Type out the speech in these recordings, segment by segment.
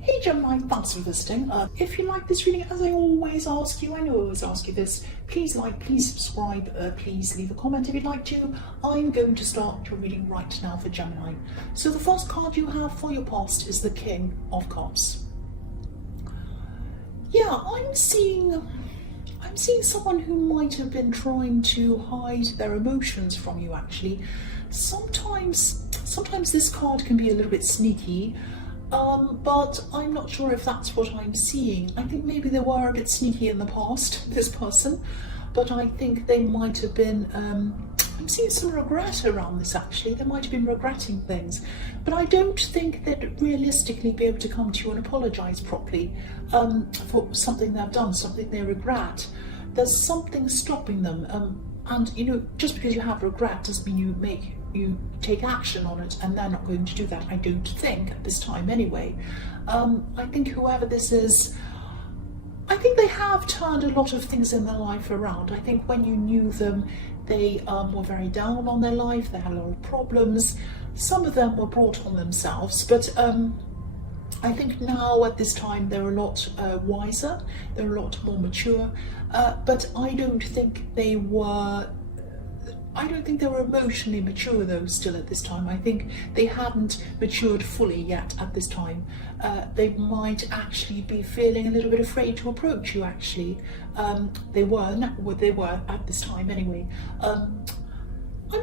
Hey Gemini, thanks for visiting. If you like this reading, as I always ask you, I know I always ask you this, please like, please subscribe, please leave a comment if you'd like to. I'm going to start your reading right now for Gemini. So the first card you have for your past is the King of Cups. Yeah, I'm seeing someone who might have been trying to hide their emotions from you, actually. Sometimes this card can be a little bit sneaky. But I'm not sure if that's what I'm seeing. I think maybe they were a bit sneaky in the past, this person, but I think they might have been, I'm seeing some regret around this actually. They might have been regretting things, but I don't think they'd realistically be able to come to you and apologise properly for something they've done, something they regret. There's something stopping them, and you know, just because you have regret doesn't mean you take action on it, and they're not going to do that, I don't think, at this time anyway. I think whoever this is, I think they have turned a lot of things in their life around. I think when you knew them, they were very down on their life, they had a lot of problems. Some of them were brought on themselves, but I think now at this time they're a lot wiser, they're a lot more mature, but I don't think they were emotionally mature though still at this time. I think they hadn't matured fully yet at this time. They might actually be feeling a little bit afraid to approach you actually. They were at this time anyway. I'm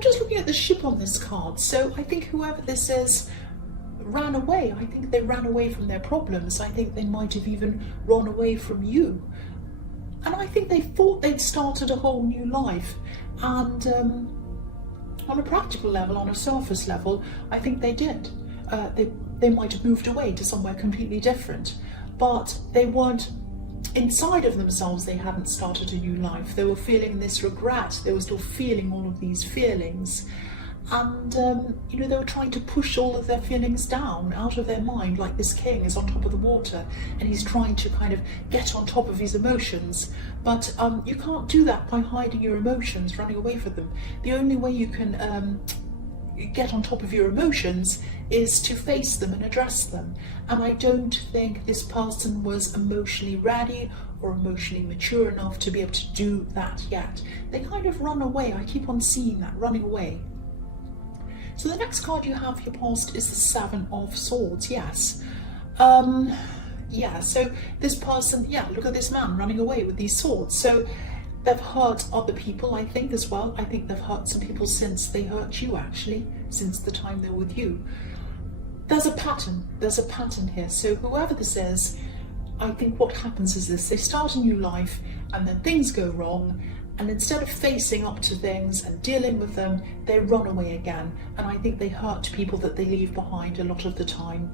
just looking at the ship on this card, so I think whoever this is ran away. I think they ran away from their problems. I think they might have even run away from you. And I think they thought they'd started a whole new life. And on a practical level, on a surface level, I think they did. They might have moved away to somewhere completely different, but they weren't inside of themselves. They hadn't started a new life. They were feeling this regret. They were still feeling all of these feelings. And you know, they were trying to push all of their feelings down out of their mind, like this king is on top of the water and he's trying to kind of get on top of his emotions. But you can't do that by hiding your emotions, running away from them. The only way you can get on top of your emotions is to face them and address them. And I don't think this person was emotionally ready or emotionally mature enough to be able to do that yet. They kind of run away. I keep on seeing that, running away. So the next card you have for your past is the Seven of Swords, yes. Yeah, so this person, yeah, look at this man running away with these swords. So they've hurt other people, I think, as well. I think they've hurt some people since they hurt you, actually, since the time they're with you. There's a pattern here. So whoever this is, I think what happens is this: they start a new life and then things go wrong, and instead of facing up to things and dealing with them, they run away again. And I think they hurt people that they leave behind a lot of the time.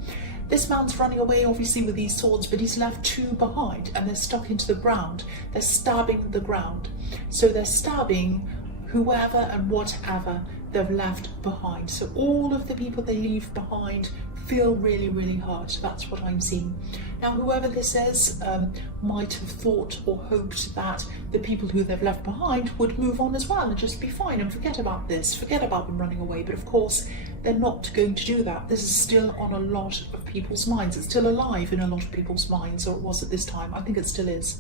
This man's running away obviously with these swords, but he's left two behind and they're stuck into the ground. They're stabbing the ground. So they're stabbing whoever and whatever they've left behind. So all of the people they leave behind feel really, really hurt. That's what I'm seeing. Now, whoever this is might have thought or hoped that the people who they've left behind would move on as well and just be fine and forget about this, forget about them running away. But of course, they're not going to do that. This is still on a lot of people's minds. It's still alive in a lot of people's minds, or it was at this time. I think it still is.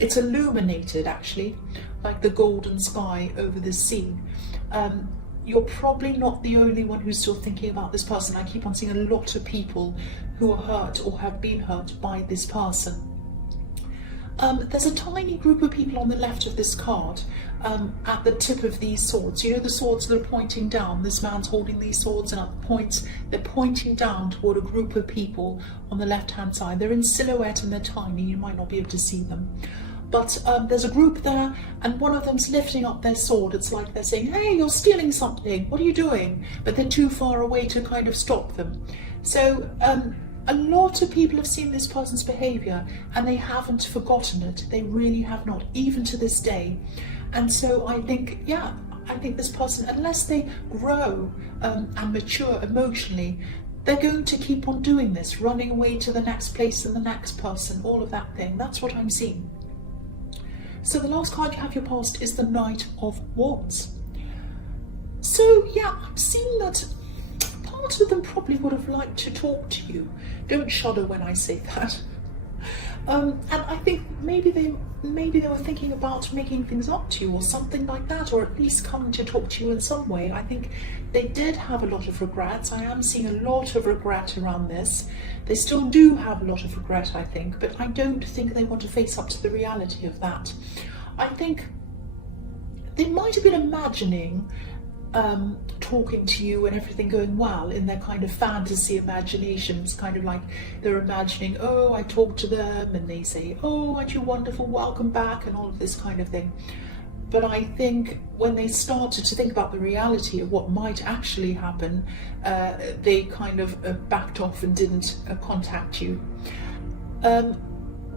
It's illuminated, actually, like the golden sky over the sea. You're probably not the only one who's still thinking about this person. I keep on seeing a lot of people who are hurt or have been hurt by this person. There's a tiny group of people on the left of this card at the tip of these swords. You know the swords that are pointing down? This man's holding these swords, and at the points, they're pointing down toward a group of people on the left-hand side. They're in silhouette and they're tiny. You might not be able to see them. But there's a group there, and one of them's lifting up their sword. It's like they're saying, hey, you're stealing something, what are you doing? But they're too far away to kind of stop them. So a lot of people have seen this person's behaviour and they haven't forgotten it. They really have not, even to this day. And so I think, yeah, I think this person, unless they grow and mature emotionally, they're going to keep on doing this, running away to the next place and the next person, all of that thing. That's what I'm seeing. So the last card you have your past is the Knight of Wands. So yeah, I'm seeing that part lot of them probably would have liked to talk to you. Don't shudder when I say that. And I think maybe they were thinking about making things up to you or something like that, or at least coming to talk to you in some way. I think they did have a lot of regrets. I am seeing a lot of regret around this. They still do have a lot of regret, I think, but I don't think they want to face up to the reality of that. I think they might have been imagining talking to you and everything going well in their kind of fantasy imaginations, kind of like they're imagining, oh, I talk to them and they say, oh, aren't you wonderful, welcome back, and all of this kind of thing. But I think when they started to think about the reality of what might actually happen, they kind of backed off and didn't contact you.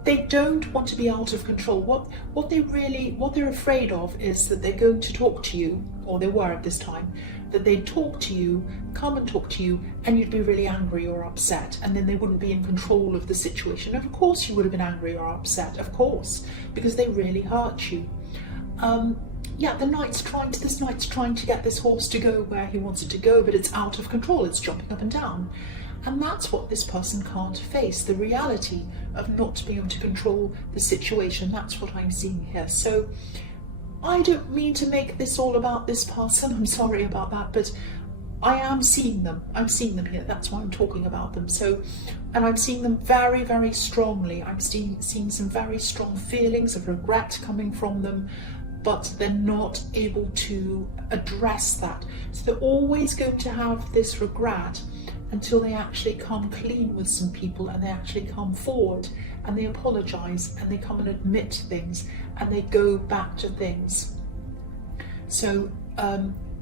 They don't want to be out of control. What they're afraid of is that they're going to talk to you, or they were at this time, that they'd talk to you, come and talk to you, and you'd be really angry or upset, and then they wouldn't be in control of the situation. And of course you would have been angry or upset, of course, because they really hurt you. Yeah, this knight's trying to get this horse to go where he wants it to go, but it's out of control, it's jumping up and down. And that's what this person can't face, the reality of not being able to control the situation. That's what I'm seeing here. So I don't mean to make this all about this person, I'm sorry about that, but I am seeing them. I'm seeing them here, that's why I'm talking about them. So, and I'm seeing them very, very strongly. I'm seeing some very strong feelings of regret coming from them, but they're not able to address that. So they're always going to have this regret until they actually come clean with some people, and they actually come forward and they apologize and they come and admit things and they go back to things. So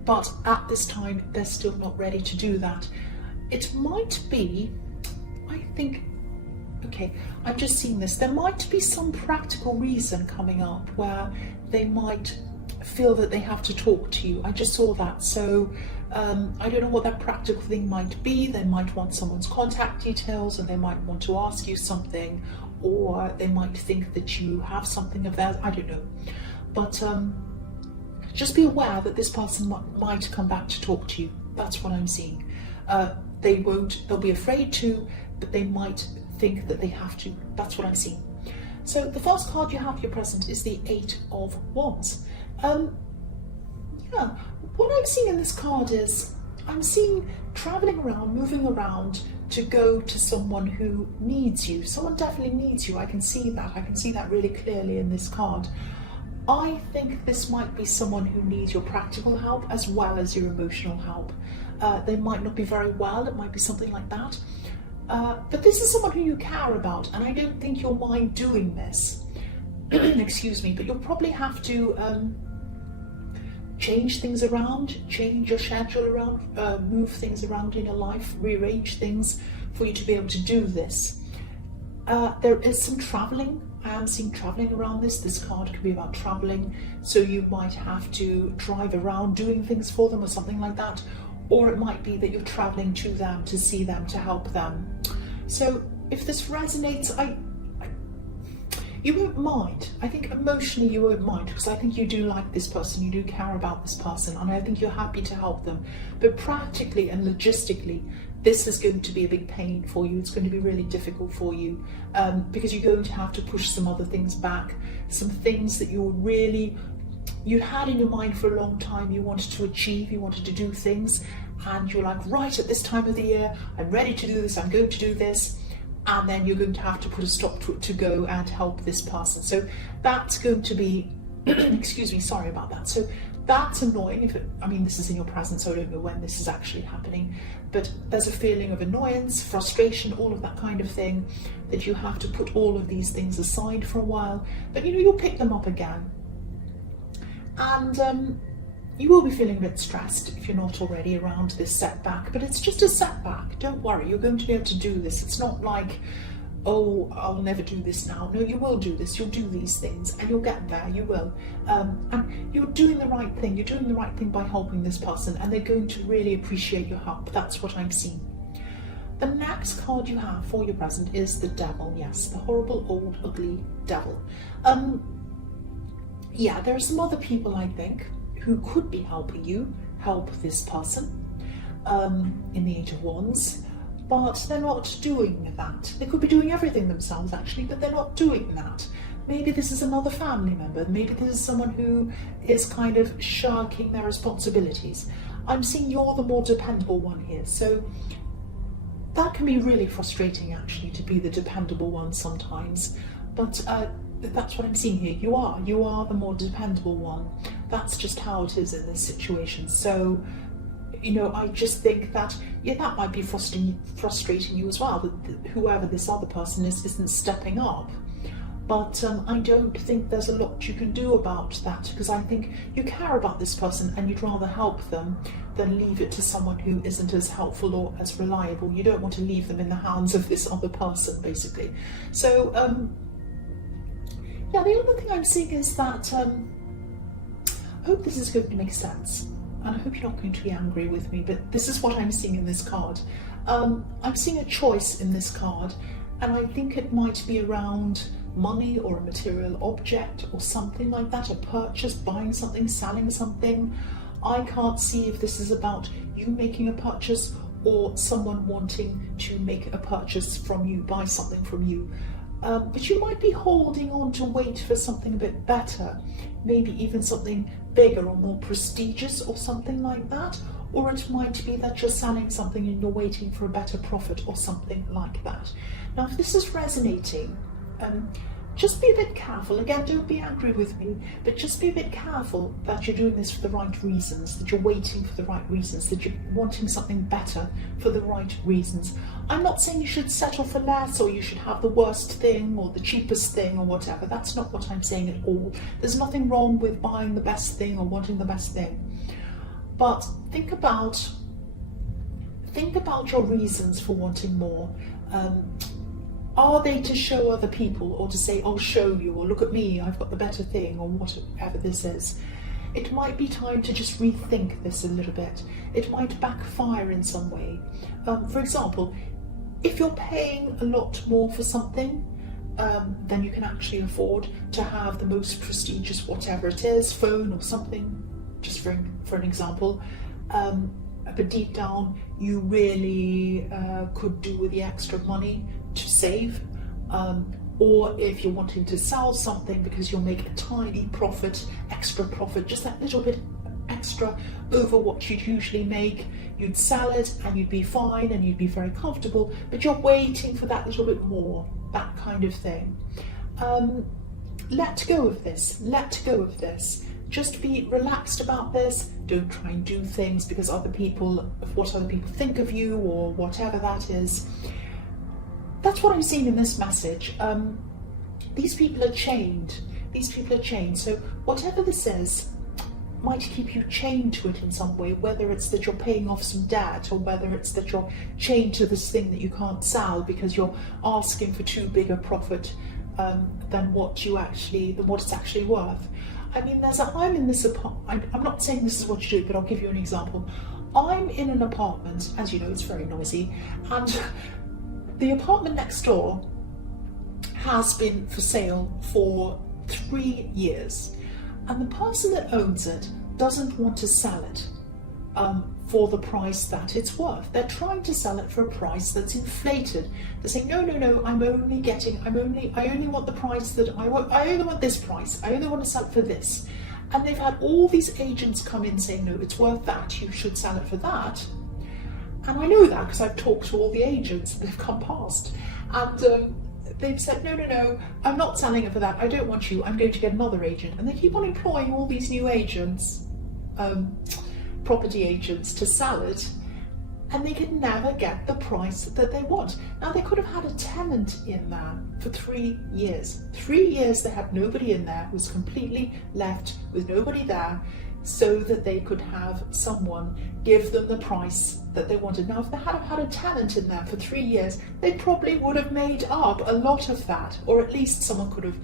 but at this time they're still not ready to do that. It might be, I think, okay, I'm just seeing this, there might be some practical reason coming up where they might feel that they have to talk to you. I just saw that. So I don't know what that practical thing might be. They might want someone's contact details, and they might want to ask you something, or they might think that you have something of theirs. I don't know. But just be aware that this person might come back to talk to you. That's what I'm seeing. They'll be afraid to, but they might think that they have to. That's what I'm seeing. So the first card you have here present is the Eight of Wands. Yeah, what I'm seeing in this card is I'm seeing traveling around, moving around to go to someone who needs you. Someone definitely needs you. I can see that. I can see that really clearly in this card. I think this might be someone who needs your practical help as well as your emotional help. They might not be very well. It might be something like that. But this is someone who you care about, and I don't think you'll mind doing this. Excuse me, but you'll probably have to change things around, change your schedule around, move things around in your life, rearrange things for you to be able to do this. There is some traveling. I am seeing traveling around this. This card could be about traveling, so you might have to drive around doing things for them or something like that. Or it might be that you're traveling to them, to see them, to help them. So if this resonates, you won't mind. I think emotionally you won't mind, because I think you do like this person, you do care about this person, and I think you're happy to help them. But practically and logistically, this is going to be a big pain for you. It's going to be really difficult for you, because you're going to have to push some other things back, some things that you had in your mind for a long time, you wanted to achieve, you wanted to do things, and you're like, right, at this time of the year, I'm ready to do this, I'm going to do this, and then you're going to have to put a stop to it to go and help this person. So that's going to be, excuse me, sorry about that. So that's annoying. This is in your present, so I don't know when this is actually happening, but there's a feeling of annoyance, frustration, all of that kind of thing, that you have to put all of these things aside for a while, but you'll pick them up again. And you will be feeling a bit stressed if you're not already around this setback, but it's just a setback. Don't worry, you're going to be able to do this. It's not like, oh, I'll never do this now. No, you will do this. You'll do these things and you'll get there. You will. And you're doing the right thing. You're doing the right thing by helping this person, and they're going to really appreciate your help. That's what I'm seeing. The next card you have for your present is the Devil. Yes, the horrible, old, ugly Devil. Yeah, there are some other people, I think, who could be helping you help this person. in the Eight of Wands, but they're not doing that. They could be doing everything themselves actually, but they're not doing that. Maybe this is another family member, maybe this is someone who is kind of shirking their responsibilities. I'm seeing you're the more dependable one here, so that can be really frustrating actually, to be the dependable one sometimes, but that's what I'm seeing here. You are the more dependable one. That's just how it is in this situation. So, you know, I just think that, yeah, that might be frustrating you as well, that whoever this other person is isn't stepping up. But I don't think there's a lot you can do about that, because I think you care about this person and you'd rather help them than leave it to someone who isn't as helpful or as reliable. You don't want to leave them in the hands of this other person, basically. So, yeah, the other thing I'm seeing is that I hope this is going to make sense, and I hope you're not going to be angry with me, but this is what I'm seeing in this card. I'm seeing a choice in this card, and I think it might be around money or a material object or something like that, a purchase, buying something, selling something. I can't see if this is about you making a purchase or someone wanting to make a purchase from you, buy something from you. But you might be holding on to wait for something a bit better, maybe even something bigger or more prestigious or something like that. Or it might be that you're selling something and you're waiting for a better profit or something like that. Now, if this is resonating, just be a bit careful. Again, don't be angry with me, but just be a bit careful that you're doing this for the right reasons, that you're waiting for the right reasons, that you're wanting something better for the right reasons. I'm not saying you should settle for less or you should have the worst thing or the cheapest thing or whatever. That's not what I'm saying at all. There's nothing wrong with buying the best thing or wanting the best thing. But think about your reasons for wanting more. Are they to show other people, or to say, I'll show you, or look at me, I've got the better thing, or whatever this is? It might be time to just rethink this a little bit. It might backfire in some way. For example, if you're paying a lot more for something, then you can actually afford to have the most prestigious whatever it is, phone or something, just for an example. But deep down, you really could do with the extra money to save. Or if you're wanting to sell something because you'll make a tiny profit, extra profit, just that little bit extra over what you'd usually make, you'd sell it and you'd be fine and you'd be very comfortable, but you're waiting for that little bit more, that kind of thing. Let go of this, let go of this. Just be relaxed about this. Don't try and do things because what other people think of you or whatever that is. That's what I'm seeing in this message. These people are chained. These people are chained. So whatever this is might keep you chained to it in some way, whether it's that you're paying off some debt or whether it's that you're chained to this thing that you can't sell because you're asking for too big a profit than what it's actually worth. I mean, I'm in this apartment. I'm not saying this is what you do, but I'll give you an example. I'm in an apartment, as you know, it's very noisy, and the apartment next door has been for sale for 3 years, and the person that owns it doesn't want to sell it for the price that it's worth. They're trying to sell it for a price that's inflated. They're saying, no, I only want the price that I only want this price. I only want to sell it for this. And they've had all these agents come in saying, no, it's worth that. You should sell it for that. And I know that because I've talked to all the agents that have come past. And they've said, no, I'm not selling it for that. I don't want you. I'm going to get another agent. And they keep on employing all these new agents, property agents, to sell it, and they can never get the price that they want. Now, they could have had a tenant in there for 3 years. 3 years they had nobody in there, was completely left with nobody there, so that they could have someone give them the price that they wanted. Now, if they had a tenant in there for 3 years, they probably would have made up a lot of that, or at least someone could have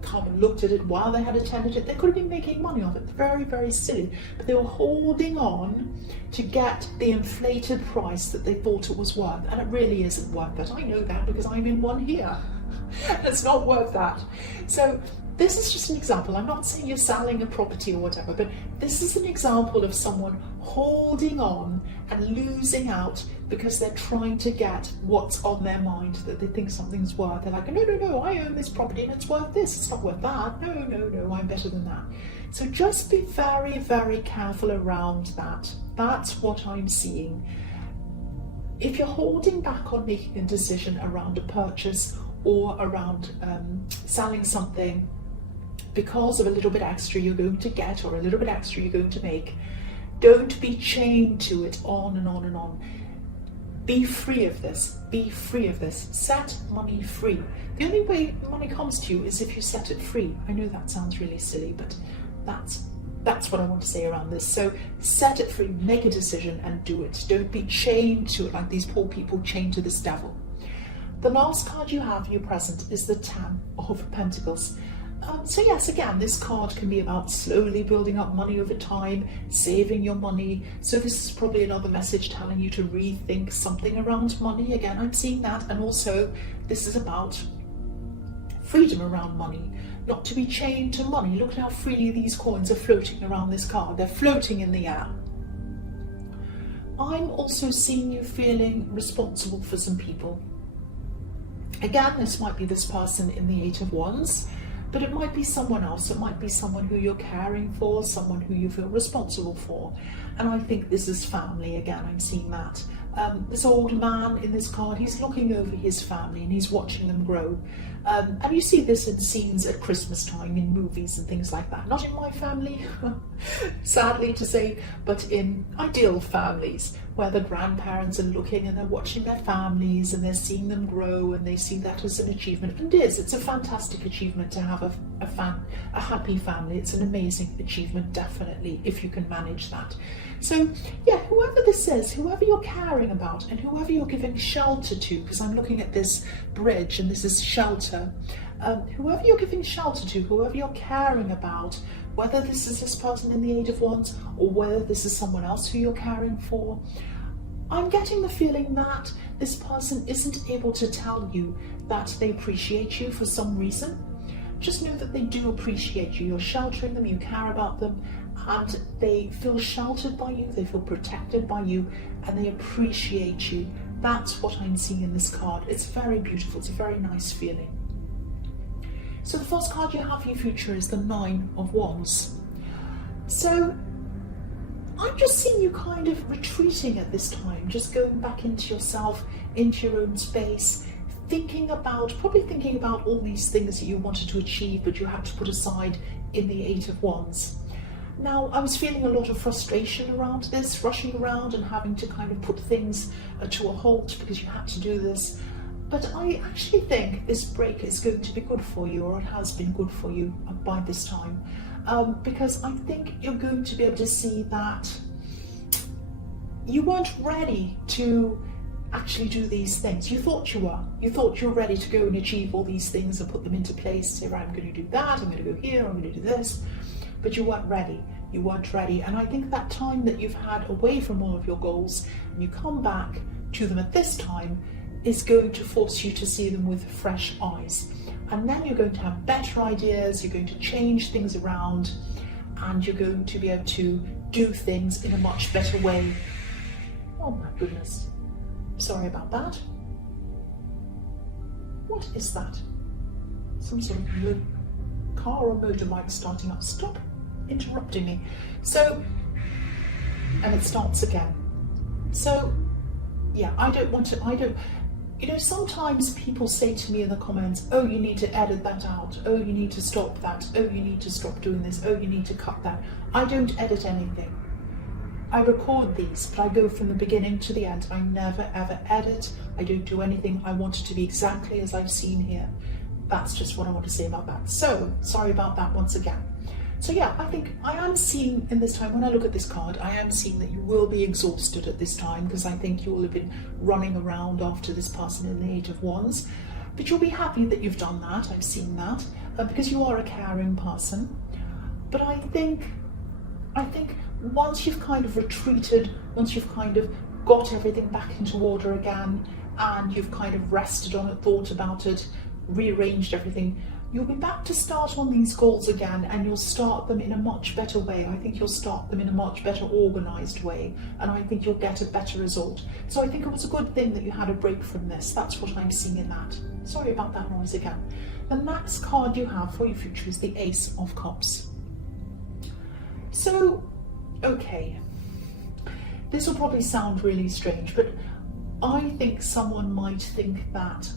come and looked at it while they had a tenant. They could have been making money off it. Very, very silly. But they were holding on to get the inflated price that they thought it was worth, and it really isn't worth that. I know that because I'm in one here. It's not worth that. So this is just an example. I'm not saying you're selling a property or whatever, but this is an example of someone holding on and losing out because they're trying to get what's on their mind, that they think something's worth. They're like, no, I own this property and it's worth this. It's not worth that. No, I'm better than that. So just be very, very careful around that. That's what I'm seeing. If you're holding back on making a decision around a purchase or around selling something because of a little bit extra you're going to get or a little bit extra you're going to make, don't be chained to it on and on and on. Be free of this. Be free of this. Set money free. The only way money comes to you is if you set it free. I know that sounds really silly, but that's what I want to say around this. So set it free, make a decision and do it. Don't be chained to it like these poor people chained to this devil. The last card you have in your present is the Ten of Pentacles. So yes, again, this card can be about slowly building up money over time, saving your money. So this is probably another message telling you to rethink something around money. Again, I'm seeing that. And also this is about freedom around money, not to be chained to money. Look at how freely these coins are floating around this card. They're floating in the air. I'm also seeing you feeling responsible for some people. Again, this might be this person in the Eight of Wands, but it might be someone else. It might be someone who you're caring for, someone who you feel responsible for. And I think this is family. Again, I'm seeing that. This old man in this card, he's looking over his family and he's watching them grow. And you see this in scenes at Christmas time in movies and things like that. Not in my family, sadly to say, but in ideal families where the grandparents are looking and they're watching their families and they're seeing them grow and they see that as an achievement. And it's a fantastic achievement to have a happy family. It's an amazing achievement, definitely, if you can manage that. So yeah, whoever this is, whoever you're caring about and whoever you're giving shelter to, because I'm looking at this bridge and this is shelter, whoever you're giving shelter to, whoever you're caring about, whether this is this person in the Eight of Wands or whether this is someone else who you're caring for, I'm getting the feeling that this person isn't able to tell you that they appreciate you for some reason. Just know that they do appreciate you. You're sheltering them, you care about them, and they feel sheltered by you, they feel protected by you, and they appreciate you. That's what I'm seeing in this card. It's very beautiful. It's a very nice feeling. So the first card you have for your future is the Nine of Wands. So I'm just seeing you kind of retreating at this time, just going back into yourself, into your own space, probably thinking about all these things that you wanted to achieve, but you had to put aside in the Eight of Wands. Now, I was feeling a lot of frustration around this, rushing around and having to kind of put things to a halt because you had to do this. But I actually think this break is going to be good for you, or it has been good for you by this time. Because I think you're going to be able to see that you weren't ready to actually do these things. You thought you were. You thought you were ready to go and achieve all these things and put them into place. Say, right, I'm going to do that, I'm going to go here, I'm going to do this. But you weren't ready. You weren't ready. And I think that time that you've had away from all of your goals and you come back to them at this time is going to force you to see them with fresh eyes. And then you're going to have better ideas, you're going to change things around, and you're going to be able to do things in a much better way. Oh my goodness. Sorry about that. What is that? Some sort of car or motorbike starting up. Stop interrupting me. So, and it starts again. So, yeah, sometimes people say to me in the comments, oh, you need to edit that out. Oh, you need to stop that. Oh, you need to stop doing this. Oh, you need to cut that. I don't edit anything. I record these, but I go from the beginning to the end. I never ever edit. I don't do anything. I want it to be exactly as I've seen here. That's just what I want to say about that. So, sorry about that once again. So yeah, I think I am seeing in this time, when I look at this card, I am seeing that you will be exhausted at this time, because I think you will have been running around after this person in the Eight of Wands. But you'll be happy that you've done that. I've seen that, because you are a caring person. But I think once you've kind of retreated, once you've kind of got everything back into order again, and you've kind of rested on it, thought about it, rearranged everything, You'll be back to start on these goals again, and you'll start them in a much better way. I think you'll start them in a much better organised way, and I think you'll get a better result. So I think it was a good thing that you had a break from this. That's what I'm seeing in that. Sorry about that noise again. The next card you have for your future is the Ace of Cups. So, okay, this will probably sound really strange, but I think someone might think that,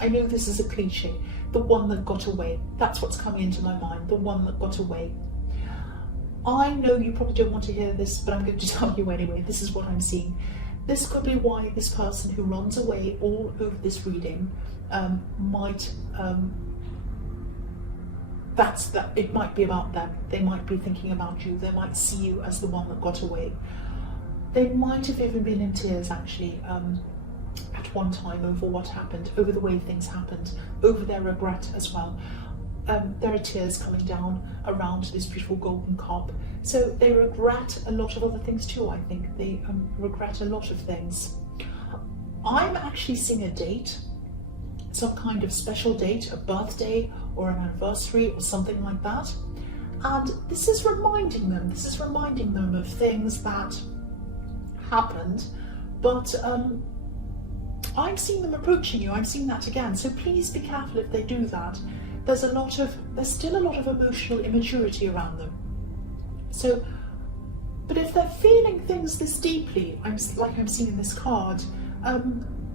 I know this is a cliche, the one that got away. That's what's coming into my mind, the one that got away. I know you probably don't want to hear this, but I'm going to tell you anyway. This is what I'm seeing. This could be why this person who runs away all over this reading might, it might be about them. They might be thinking about you. They might see you as the one that got away. They might have even been in tears, actually, at one time over what happened, over the way things happened, over their regret as well. There are tears coming down around this beautiful golden cup. So they regret a lot of other things too, I think. They regret a lot of things. I'm actually seeing a date, some kind of special date, a birthday or an anniversary or something like that. And this is reminding them of things that happened, but I'm seeing them approaching you. I'm seeing that again. So please be careful if they do that. There's still a lot of emotional immaturity around them. So, but if they're feeling things this deeply, I'm seeing in this card,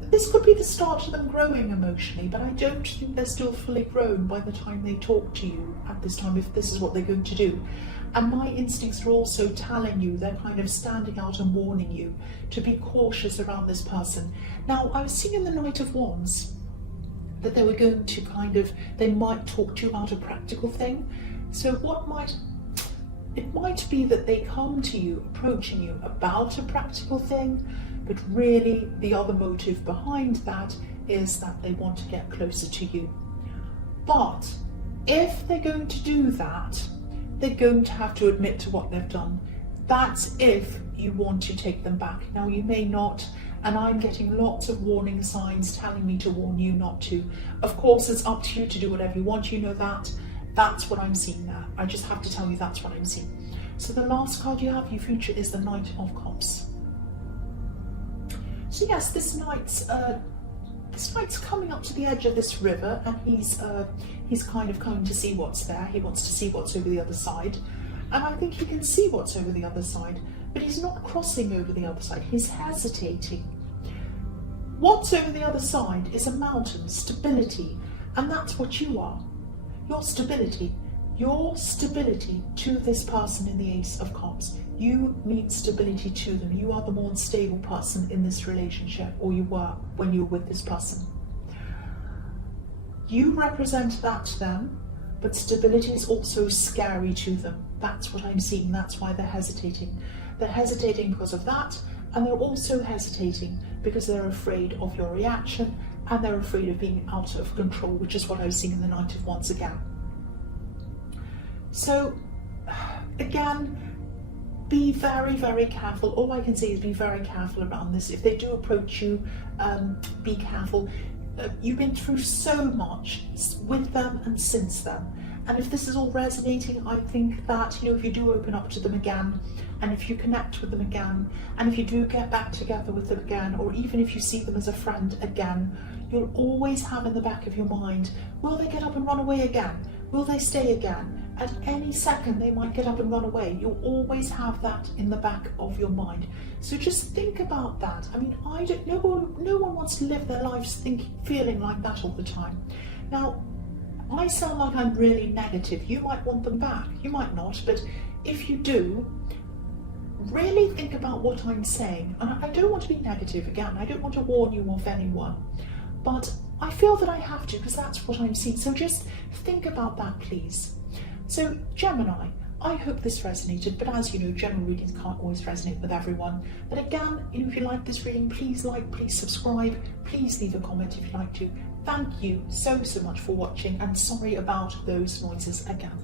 this could be the start of them growing emotionally, but I don't think they're still fully grown by the time they talk to you at this time, if this is what they're going to do. And my instincts are also telling you, they're kind of standing out and warning you to be cautious around this person. Now, I was seeing in the Knight of Wands that they were going to they might talk to you about a practical thing. So it might be that they come to you, approaching you about a practical thing, but really the other motive behind that is that they want to get closer to you. But if they're going to do that, they're going to have to admit to what they've done. That's if you want to take them back. Now, you may not, and I'm getting lots of warning signs telling me to warn you not to. Of course, it's up to you to do whatever you want, you know that. That's what I'm seeing there. I just have to tell you that's what I'm seeing. So the last card you have, your future, is the Knight of Cups. So yes, this knight's coming up to the edge of this river, and he's kind of coming to see what's there. He wants to see what's over the other side, and I think he can see what's over the other side, but he's not crossing over the other side. He's hesitating. What's over the other side is a mountain, stability, and that's what you are. Your stability to this person in the Ace of Cups. You mean stability to them. You are the more stable person in this relationship, or you were when you were with this person. You represent that to them, but stability is also scary to them. That's what I'm seeing. That's why they're hesitating. They're hesitating because of that, and they're also hesitating because they're afraid of your reaction, and they're afraid of being out of control, which is what I was seeing in the Knight of Wands again. So, again, be very, very careful. All I can say is be very careful around this. If they do approach you, be careful. You've been through so much with them and since them. And if this is all resonating, I think that, if you do open up to them again, and if you connect with them again, and if you do get back together with them again, or even if you see them as a friend again, you'll always have in the back of your mind, will they get up and run away again? Will they stay again? At any second, they might get up and run away. You'll always have that in the back of your mind. So just think about that. I mean, no one wants to live their lives feeling like that all the time. Now, I sound like I'm really negative. You might want them back. You might not. But if you do, really think about what I'm saying. And I don't want to be negative again. I don't want to warn you of anyone. But I feel that I have to, because that's what I'm seeing. So just think about that, please. So Gemini, I hope this resonated, but as you know, general readings can't always resonate with everyone. But again, if you like this reading, please like, please subscribe, please leave a comment if you'd like to. Thank you so much for watching, and sorry about those noises again.